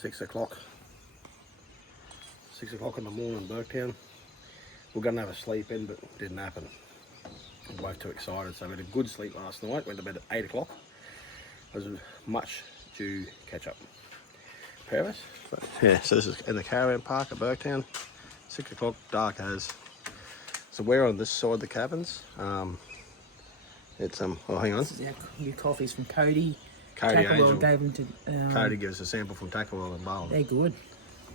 6 o'clock. 6 o'clock in the morning in Burketown. We're going to have a sleep in, but it didn't happen. We're both too excited, so we had a good sleep last night. Went to bed at 8 o'clock. It was much due catch up. Pair of us. But yeah, so this is in the caravan park at Burketown. 6 o'clock, dark as. So we're on this side of the cabins. It's oh, hang on. This is our new coffees from Cody. Cody Angel. Gave them to. Cody gives us a sample from Tackle and Bowl. They're good.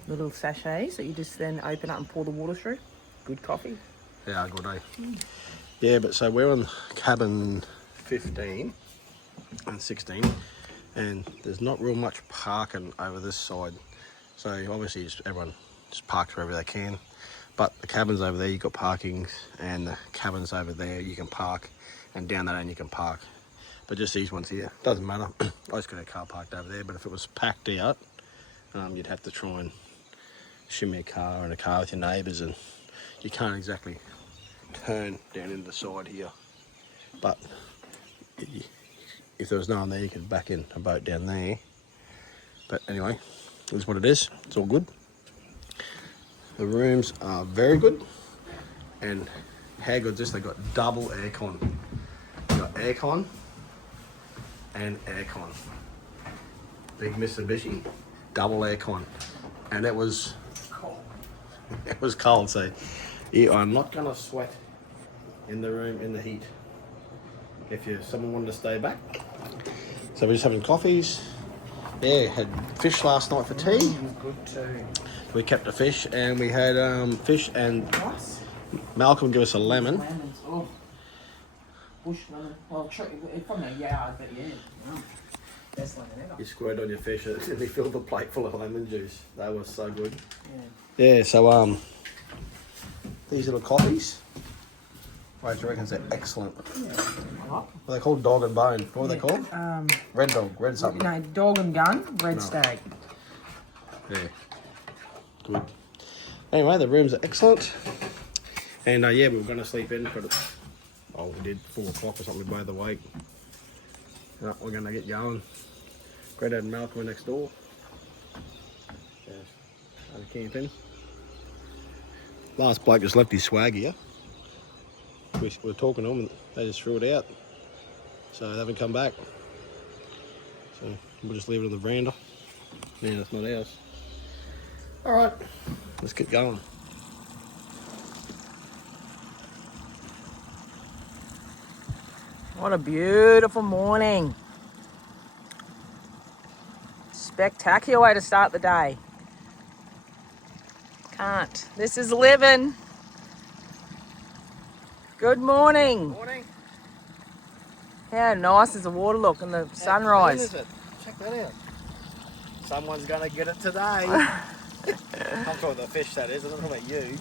Little sachets that you just then open up and pour the water through. Good coffee. Yeah, good day. Yeah, but so we're on cabin 15 and 16, and there's not real much parking over this side. So obviously everyone just parks wherever they can. But the cabins over there, you've got parkings, and the cabins over there, you can park, and down that end you can park. But just these ones here, doesn't matter. I just got a car parked over there, but if it was packed out, you'd have to try and shimmy a car in a car with your neighbours, and you can't exactly turn down into the side here. But if there was no one there, you could back in a boat down there. But anyway, this is what it is. It's all good. The rooms are very good, and how good's this? They got double aircon. You got aircon and aircon. Big Mitsubishi, double aircon, and it was cold. It was cold, so you are not gonna sweat in the room in the heat if someone wanted to stay back. So we're just having coffees. Yeah, had fish last night for tea. Good too. We kept the fish, and we had fish, and Malcolm gave us a lemon. Lemons, oh. Bush lemon. Well, from the yard, but yeah. Best lemon ever. You squirted on your fish, and we filled the plate full of lemon juice. That was so good. Yeah. Yeah, so these little coffees, I reckon they're excellent. Yeah. What are they called? Dog and Bone. What are they called? Red Dog, red something. No, Dog and Gun, Red Stag. Yeah. Good. Anyway, the rooms are excellent. And yeah, we were going to sleep in, but we did 4 o'clock or something. We both awake. No, we're going to get going. Granddad and Malcolm are next door. Yeah, I'm camping. Last bloke just left his swag here. We were talking to them and they just threw it out. So they haven't come back. So we'll just leave it on the veranda. Yeah, that's not ours. Alright, let's get going. What a beautiful morning. Spectacular way to start the day. Can't. This is living. Good morning. Morning. How nice does the water look and the sunrise? How clean is it? Check that out. Someone's going to get it today. I'm talking about the fish, that is. I'm not talking about you.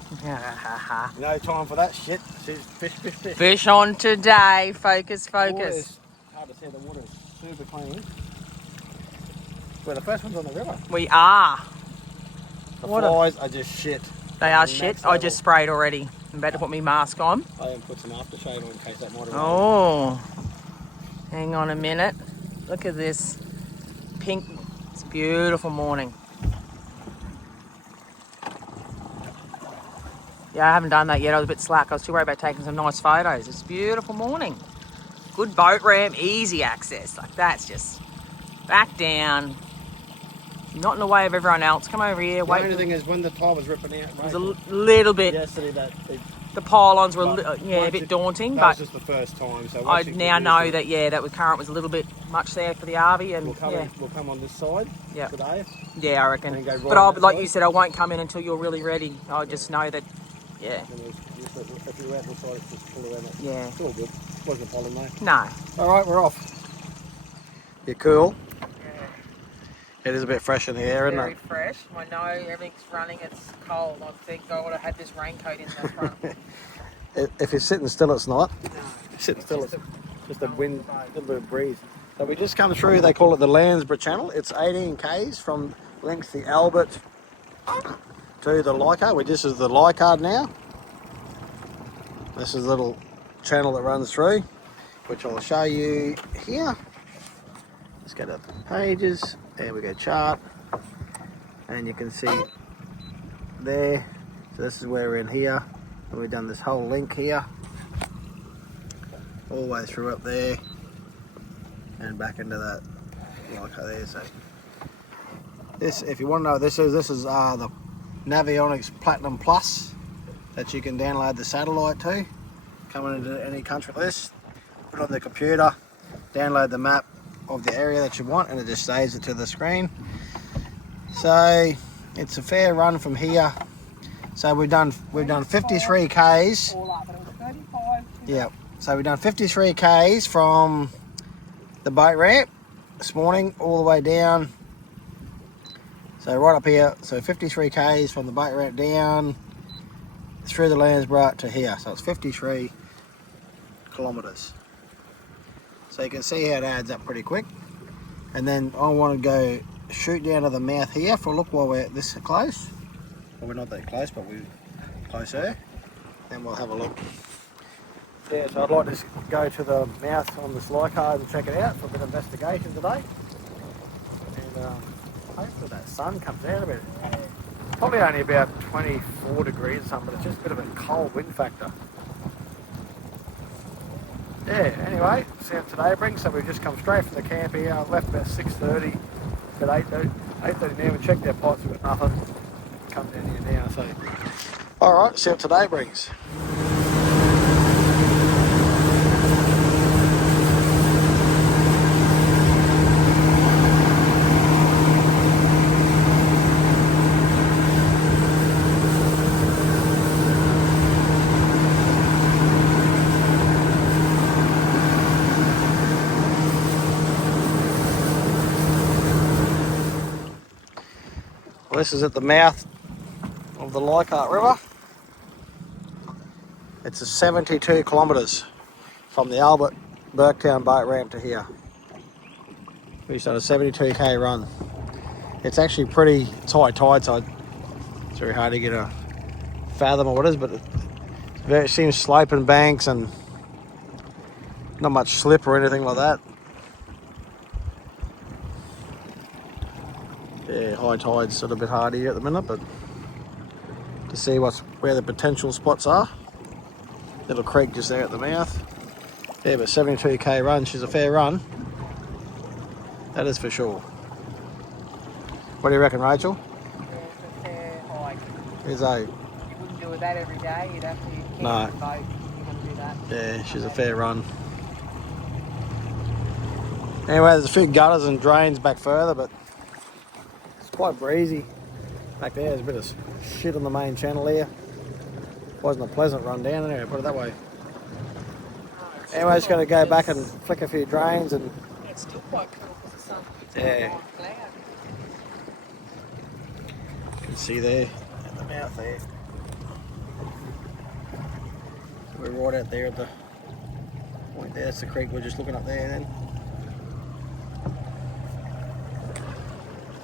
No time for that shit. She's fish. Fish on today. Focus. Hard to see, the water is super clean. We're the first ones on the river. We are. The flies are just shit. They are shit. I just sprayed already. I'm about to put my mask on. I haven't put some aftershave on in case that might have Oh. Hang on a minute. Look at this. Pink. It's a beautiful morning. Yeah, I haven't done that yet. I was a bit slack. I was too worried about taking some nice photos. It's a beautiful morning. Good boat ramp, easy access. Like that's just back down. Not in the way of everyone else. Come over here. The only thing is when the tide was ripping out, it was a little bit. Yesterday, the pylons were a bit daunting, that but was just the first time. So I now know that that current was a little bit much there for the RV, and we'll come on this side today. Yeah, I reckon. And go right but like you said, I won't come in until you're really ready. I just know that. Yeah. If you're out the side, it's just pull around it. Yeah. It's all good. Wasn't a problem though. No. All right, we're off. You cool? Yeah. It is a bit fresh in the air, isn't it? Very fresh. I know everything's running. It's cold. I think I would have had this raincoat in the front. If you're sitting still, it's not. No. Sitting still, it's just a wind, a little bit of breeze. So we just come through. They call it the Landsborough Channel. It's 18 k's from links the Albert to the Leichhardt. This is the Leichhardt now. This is a little channel that runs through, which I'll show you here. Let's go to the pages. There we go, chart. and you can see there. So this is where we're in here, and we've done this whole link here, all the way through up there, and back into that like there. So this, if you want to know what this is the Navionics Platinum Plus that you can download the satellite to. Coming into any country like this, put it on the computer, download the map of the area that you want, and it just saves it to the screen. So it's a fair run from here. So we've done 53 k's. Yeah. So we've done 53 k's from the boat ramp this morning all the way down. So right up here. So 53 k's from the boat ramp down through the Landsborough to here. So it's 53 kilometres. So you can see how it adds up pretty quick. And then I want to go shoot down to the mouth here for a look while we're this close. Well, we're not that close, but we're closer. Then we'll have a look. Yeah, so I'd like to go to the mouth on this Leichhardt and check it out for a bit of investigation today. And hopefully that sun comes out a bit. Probably only about 24 degrees or something, but it's just a bit of a cold wind factor. Yeah, anyway, see what today brings. So we've just come straight from the camp here. I left about 6:30, about 8:30 now. We checked our pots, we've got nothing. Come down here now, so. Alright, see what today brings. Well, this is at the mouth of the Leichhardt River. It's a 72 kilometres from the Albert Burketown boat ramp to here. We just done a 72k run. It's actually pretty tight tide, so it's very hard to get a fathom of what it is, but it seems sloping banks and not much slip or anything like that. Yeah, high tide's sort of a bit hard here at the minute, but to see where the potential spots are. Little creek just there at the mouth. Yeah, but 72k run, she's a fair run. That is for sure. What do you reckon, Rachel? Yeah, it's a fair hike. Is a. You wouldn't do that every day. You'd have to camp No. the boat. You're going to do that. Yeah, she's a fair run. Anyway, there's a few gutters and drains back further, but it's quite breezy. Back there, there's a bit of shit on the main channel here. Wasn't a pleasant run down there, put it that way. Anyway, just going to go back and flick a few drains and. It's still quite cool because the sun's Yeah. cloud. You can see there at the mouth there. We're right out there at the point there. That's the creek we're just looking up there then.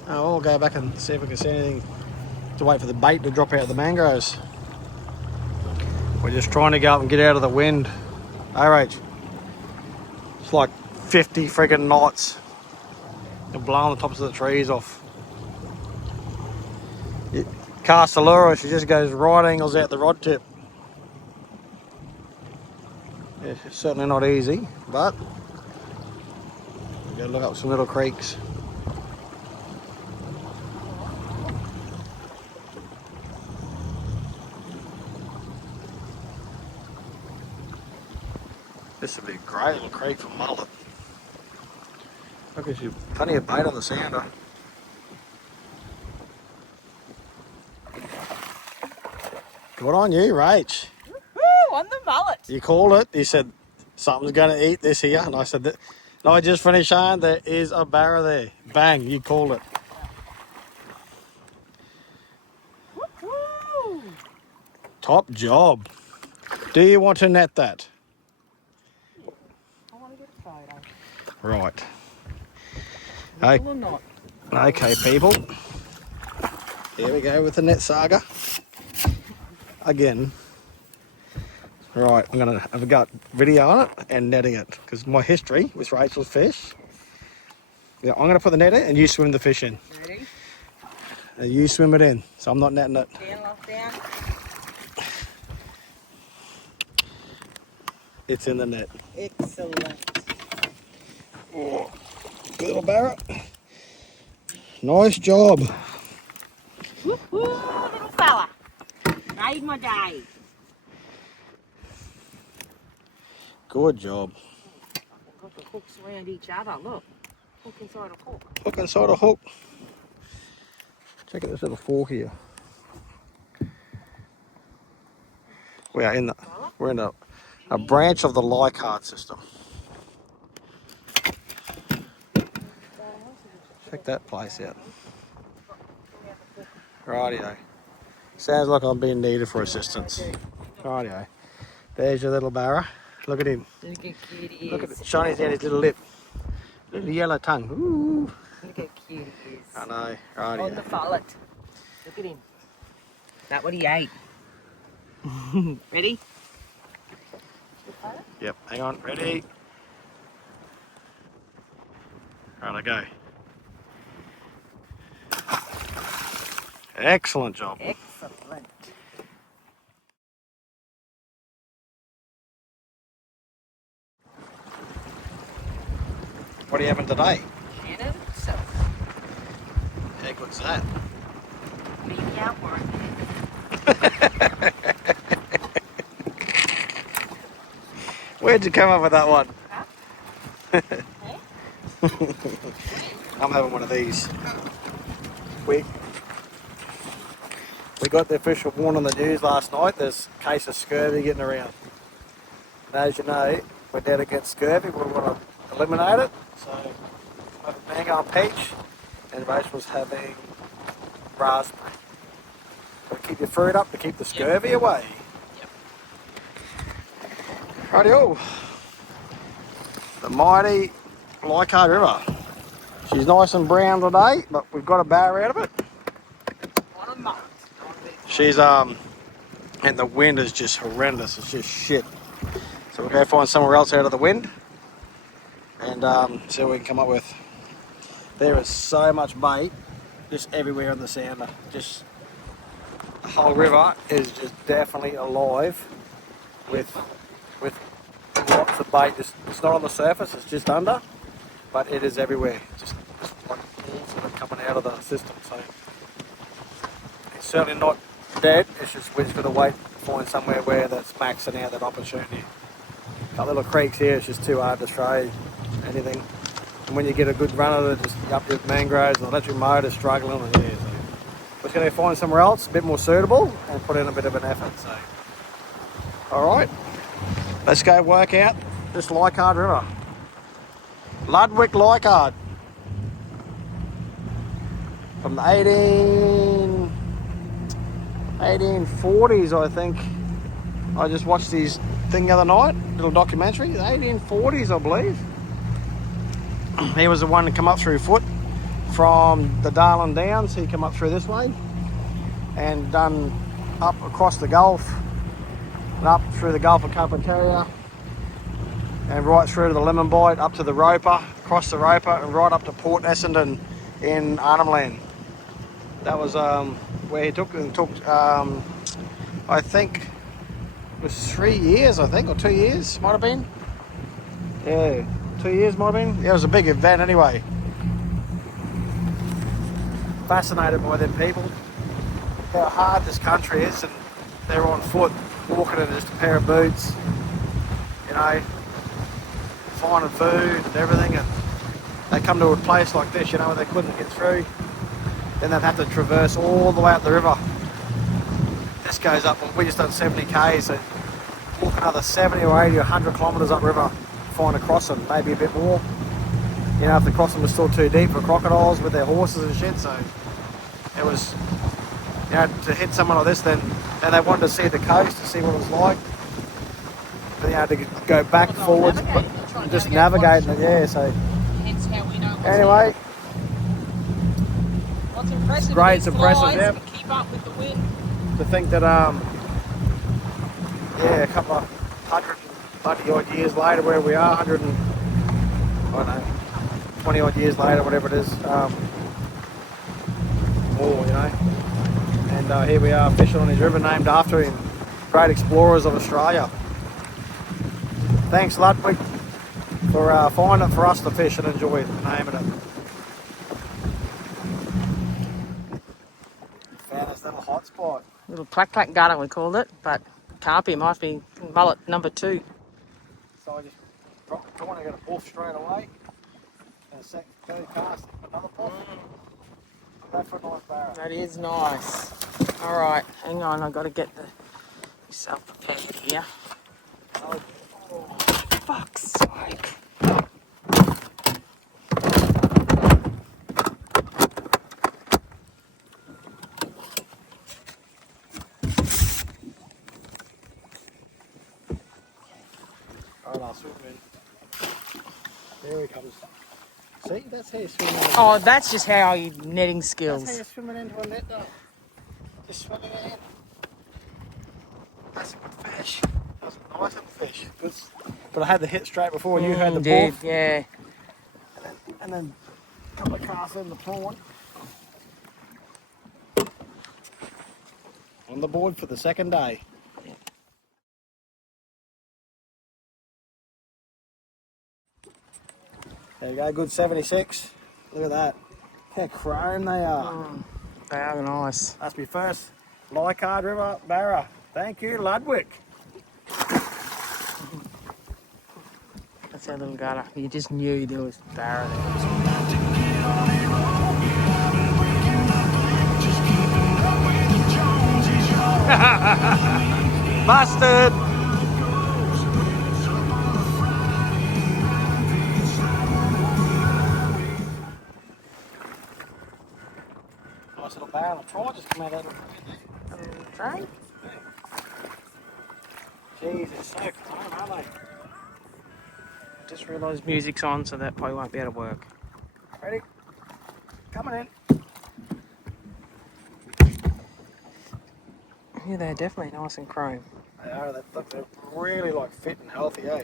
Oh, we'll go back and see if we can see anything to wait for the bait to drop out of the mangroves. We're just trying to go up and get out of the wind. Rach, it's like 50 friggin' knots. They're blowing the tops of the trees off. You cast the lure, she just goes right angles out the rod tip. Yeah, it's certainly not easy, but we've got to look up some little creeks. This would be a great little creek for mullet. Look, there's plenty of bait on the sounder. Good on you, Rach. Woo, on the mullet. You called it. You said something's going to eat this here, and I said that. No, I just finished saying there is a barra there. Bang! You called it. Woo. Top job. Do you want to net that? I want to get a photo. Right. Real or not? Okay, people. Here we go with the net saga. Again. Right, I'm going to have a go at video on it and netting it, because my history with Rachel's fish. Yeah, I'm going to put the net in and you swim the fish in. Ready? You swim it in, so I'm not netting it. Down, lock down. It's in the net. Excellent. Oh, good little barra. Nice job. Woo-hoo, little fella. Made my day. Good job. Got the hooks around each other. Look, hook inside a hook. Hook inside a hook. Check out this little fork here. We're in a branch of the Leichhardt system. Check that place out. Rightio. Sounds like I'm being needed for assistance. Rightio. There's your little barra. Look at him. Look how cute he is. Look at it. Shiny's out his little lip. Little yellow tongue. Ooh. Look how cute he is. I know. On the Rightio. mullet. Look at him. That what he ate. Ready? Yep. Hang on. Ready? Right, I go. Excellent job. Excellent. What are you having today? Shannon, so How good's that? maybe out work. Where'd you come up with that one? Huh? I'm having one of these. We got the official warning on the news last night. There's a case of scurvy getting around. And as you know, we're dead against scurvy. We want to eliminate it. So I have mango and peach, and Rachel's having raspberry. Got to keep your fruit up to keep the scurvy away. Yep. Rightio. The mighty Leichhardt River. She's nice and brown today, but we've got a bar out of it. What a month. She's and the wind is just horrendous. It's just shit. So we'll go find somewhere else out of the wind and see what we can come up with. There is so much bait just everywhere on the sounder. Just the whole river is just definitely alive with lots of bait. It's not on the surface, it's just under, but it is everywhere. Just like pools that are coming out of the system. So it's certainly not dead. It's just we're just got to wait to find somewhere where that's maxing out that opportunity. A couple little creeks here, it's just too hard to throw anything. And when you get a good run of it, just up your mangroves, the electric motor struggling, and yeah, so we're just going to find somewhere else a bit more suitable and put in a bit of an effort. So, all right, let's go work out this Leichhardt River. Ludwig Leichhardt from the 1840s, I think. I just watched his thing the other night, little documentary, the 1840s, I believe. He was the one to come up through foot from the Darling Downs. He came up through this way and done up across the Gulf and up through the Gulf of Carpentaria and right through to the Lemon Bight, up to the Roper, across the Roper and right up to Port Essendon in Arnhem Land. That was where he took I think it was 3 years, I think, or 2 years, might have been. Yeah, 2 years might have been. Yeah, it was a big event anyway. Fascinated by them people, how hard this country is, and they're on foot, walking in just a pair of boots, you know, finding food and everything, and they come to a place like this, you know, where they couldn't get through. Then they'd have to traverse all the way up the river. This goes up, we just done 70 k's, so walk another 70 or 80 or 100 kilometres upriver, find a crossing, maybe a bit more. You know, if the crossing was still too deep for crocodiles with their horses and shit, so it was, you know, to hit someone like this, then they wanted to see the coast, to see what it was like. But, you know, to go back, forwards, but just navigating it, yeah, so. Hence how we know Anyway. what's impressive. Great, it's impressive, yeah. Keep up with the wind. To think that, yeah, a couple of 130 odd years later, where we are, 100 and, I don't know, 20 odd years later, whatever it is, more, you know. And here we are fishing on his river named after him. Great explorers of Australia. Thanks, Ludwig, for finding it for us to fish and enjoy naming it. Found this little hot spot. Little clack gutter we called it, but carpy might be mullet number 2. So I just dropped the corner, got a buff straight away. And a second, third cast, another buff. That's for a nice barra. That is nice. All right, hang on, I've got to get myself prepared here. Oh, fuck's sake. Alright, I'll swim in. There he comes. See, that's how you swim in. Oh, that's just how you netting That's how skills. you swim it into a net though. Just swimming it in. That's a good fish. That was a nice little fish. Good. But I had the hit straight before and you had the Dude, buff. yeah. And then a couple of casts in the prawn. On the board for the second day. There you go, good 76. Look at that. How chrome they are. They are nice. That's my first Leichardt River barra. Thank you, Ludwig. That's our little gutter. You just knew there was barra there. Busted! Nice little barrel of prawn just come out of that. Right? Jeez, it's so calm, aren't they? Just realised music's on, so that probably won't be able to work. Ready? Coming in. Yeah, they're definitely nice and chrome. They are, they're really like fit and healthy, eh?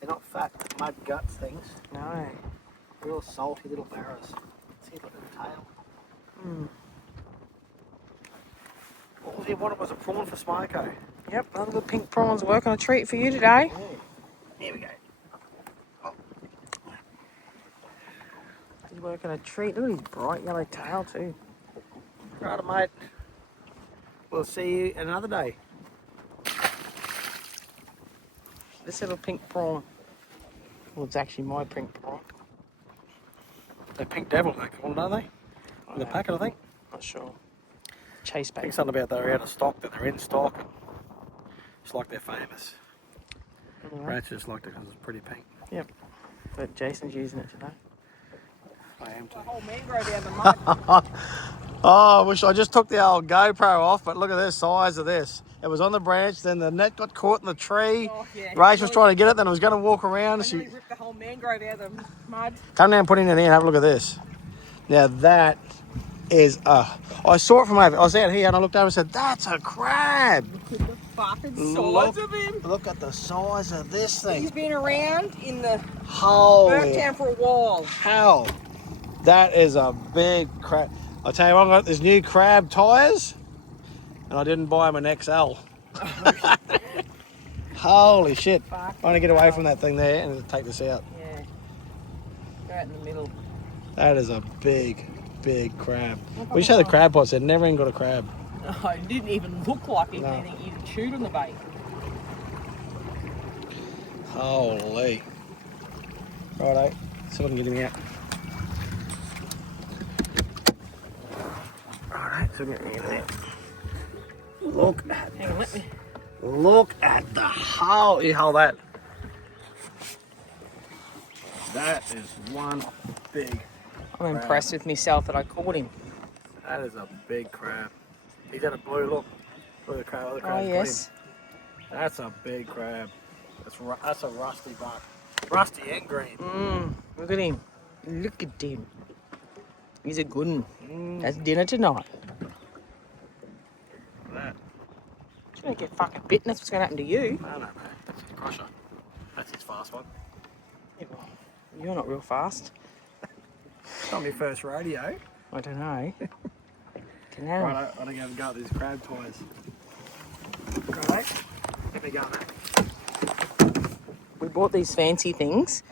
They're not fat mud guts things. No. Real salty little barras. See, look at the tail. All he wanted was a prawn for Smoko. Yep, a little pink prawns working a treat for you today. Here we go. He's working a treat. Look at his bright yellow tail too. Right, mate. We'll see you another day. This little pink prawn. Well, it's actually my pink prawn. They're pink devil, they call them, don't they? In the packet, I think. Not sure. Chase I back. think something about they're out of stock, that they're in stock. It's like they're famous. Rats just liked it because it's pretty pink. Yep. But Jason's using it today. I am too. The whole mangrove out of the mud. Oh, I wish I just took the old GoPro off, but look at the size of this. It was on the branch, then the net got caught in the tree. Oh, yeah. Race was trying to get it, then I was going to walk around. I She nearly ripped the whole mangrove out of the mud. come down, put it in and have a look at this. Now that is I saw it from over. I was out here and I looked over and said, "That's a crab." Look at the fucking size of him. Look at the size of this thing. He's been around in the Holy Burketown for a while. hell! That is a big crab. I tell you what, I got these new crab tyres, and I didn't buy them an XL. Holy shit! I'm gonna get away from that thing there and take this out. Yeah. Right in the middle. That is a big crab. We just had the crab pots there. Never even got a crab. No, it didn't even look like it. No. Anything. Even chewed on the bait. Holy! Righto, see if I can get him out. Alright, so get me in there. Look at Hang on, let me. Look at the hole. You hold that. That is one big. I'm impressed with myself that I caught him. That is a big crab. He's got a blue look. Look at the crab. Other crab's Oh, yes. green. That's a big crab. That's a rusty buck. Rusty and green. Look at him. Look at him. He's a good one. That's dinner tonight. That. You're going to get fucking bitten. That's what's going to happen to you. No, mate. That's his crusher. That's his fast one. Yeah, well, you're not real fast. It's not my first rodeo. I don't know. Fucking hell. Right, I gotta go at these crab toys. Right, let me go on that. We bought these fancy things.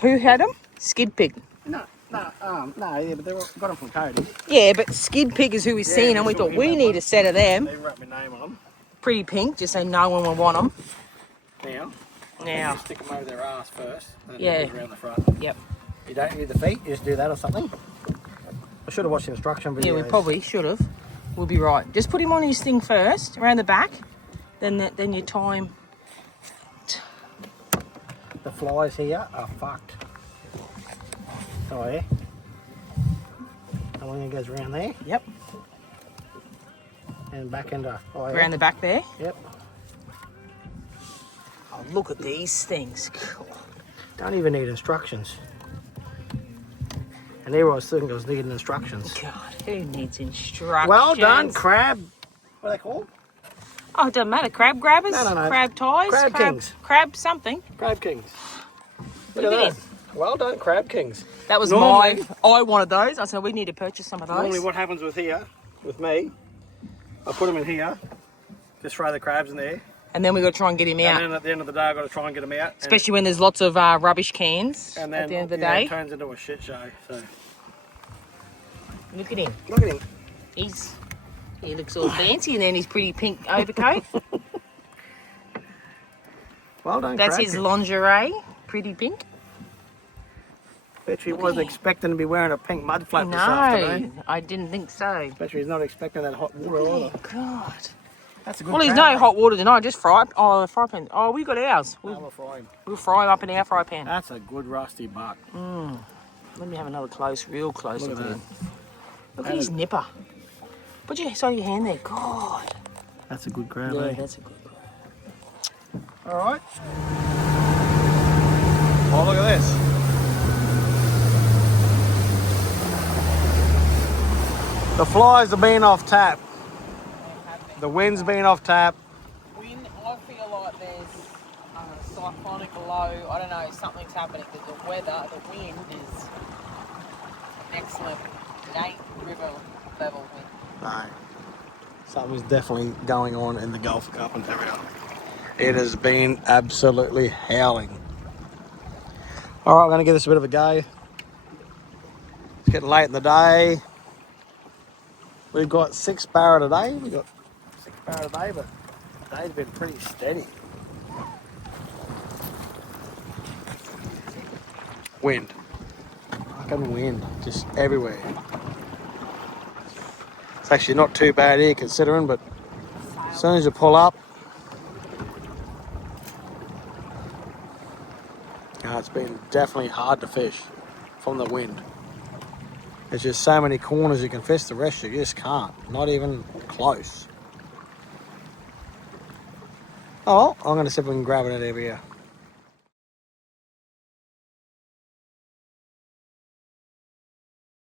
Who had them? Skid Pig. No, yeah, but got them from Cody. Yeah, but Skid Pig is who we've seen, and we thought we need a set of them. They wrote my name on them. Pretty pink, just so no one will want them. Now, you stick them over their ass first, and Yeah. then around the front. Yep. You don't need the feet, you just do that or something. I should have watched the instruction videos. Yeah, we probably should have. We'll be right. Just put him on his thing first, around the back. Then you tie him. The flies here are fucked. Oh yeah. And when it goes around there. Yep. And back into. Oh, yeah. Around the back there. Yep. Oh, look at these things. Cool. Don't even need instructions. And there I was thinking I was needing instructions. God, who needs instructions? Well done, crab. What are they called? Oh, it doesn't matter. Crab grabbers? No. Crab ties? Crab kings. Crab something. Crab kings. Look at that. this. Well done, crab kings. That was Normally- mine. I wanted those. I said, we need to purchase some of those. Normally what happens with me, I put them in here, just throw the crabs in there, And then we got to try and get him out. and then at the end of the day I've got to try and get them out. Especially when there's lots of rubbish cans and then at the end of the yeah, day. it turns into a shit show. So Look at him. look at him. He looks all fancy and then his pretty pink overcoat. Well done, That's crab his king. lingerie. Pretty pink. Bet you he wasn't expecting to be wearing a pink mud flap this afternoon. No, I didn't think so. Bet you he's not expecting that hot water Oh, either. God. That's a good Well, there's crab, no hot water tonight, just fry. Oh, the fry pan. Oh, we got ours. mate. We'll fry him. We'll fry him up in our fry pan. That's a good rusty buck. Let me have another real close Look look at at that. him. Look at his nipper. Put your hand there. God. That's a good crab, Yeah, eh? that's a good crab. All right. Oh, look at this. The flies have been off tap. The wind's been off tap. Wind, I feel like there's a cyclonic low. I don't know, something's happening. But the weather, the wind is next level. It ain't river level wind. No. Something's definitely going on in the Gulf Cup and area. It has been absolutely howling. All right, we're going to give this a bit of a go. It's getting late in the day. We've got 6 barra today. We've got 6 barra today, but the day's been pretty steady. Wind. Fucking wind. Just everywhere. It's actually not too bad here considering, but as soon as you pull up, it's been definitely hard to fish from the wind. There's just so many corners you can fish, the rest you just can't. Not even close. Oh well, I'm going to see if we can grab it out of here.